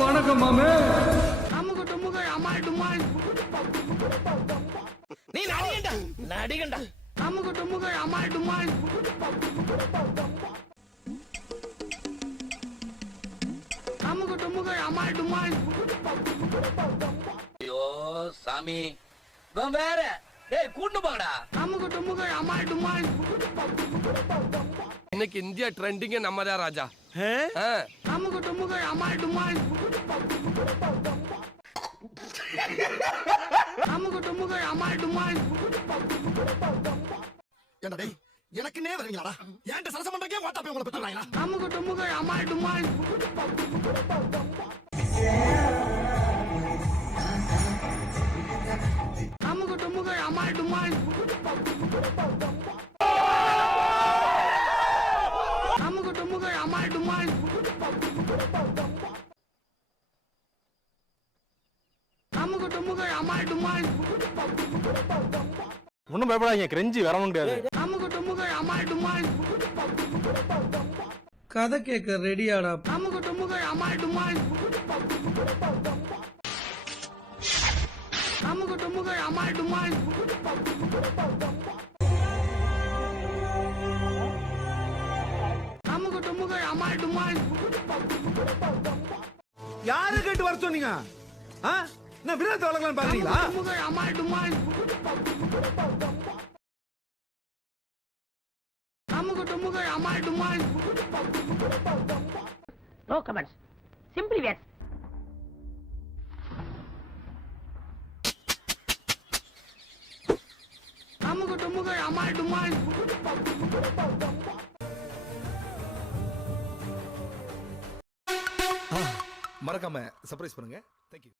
வணக்கம் மாமே. அமுக டுமுக அமால் டுமால். நீ நடிகண்டா நடிகண்டா. அமுக டுமுக அமால் டுமால். அமுக டுமுக அமால் டுமால். ஐயோ சாமி வேற டேய் கூட்டு போங்கடா. அமுக டுமுக அமால் டுமால். இன்னைக்கு இந்தியா ட்ரெண்டிங் நம்ம தான் ராஜா. அமுக டுமுக அமால் டுமால். அமுக டுமுக அமால் டுமால். என்ன டேய் எனக்குனே வரீங்களாடா? ஏன்ட்ட சரசம் பண்றக்கே வாட்டாப்பே உங்களை பெத்துறாங்களா? அமுக டுமுக அமால் டுமால். அமுக டுமுக அமால் டுமால். அமுக டுமுக அமால் டுமால். அமுக டுமுக அமால் டுமால். ஒன்னும் பயப்படாதீங்க, கிரெஞ்சி வரவும் முடியாது. அமுக டுமுக அமால் டுமால். கதை கேட்க ரெடியாடா. அமுக டுமுக அமால் டுமால். அமுக டுமுக அமால் டுமால். அமுக டுமுக அமால் டுமால். யாரு கேட்டு வர சொன்னீங்க? நான் வினோத் வளர்க்கலாம் பாத்தீங்களா? டுமுக அமால் டுமால். அமுக டுமுக அமால் டுமால். No comments. Simply yes. அமுக டுமுக அமால் டுமால். மறக்காம சர்ப்ரைஸ் பண்ணுங்க. Thank you.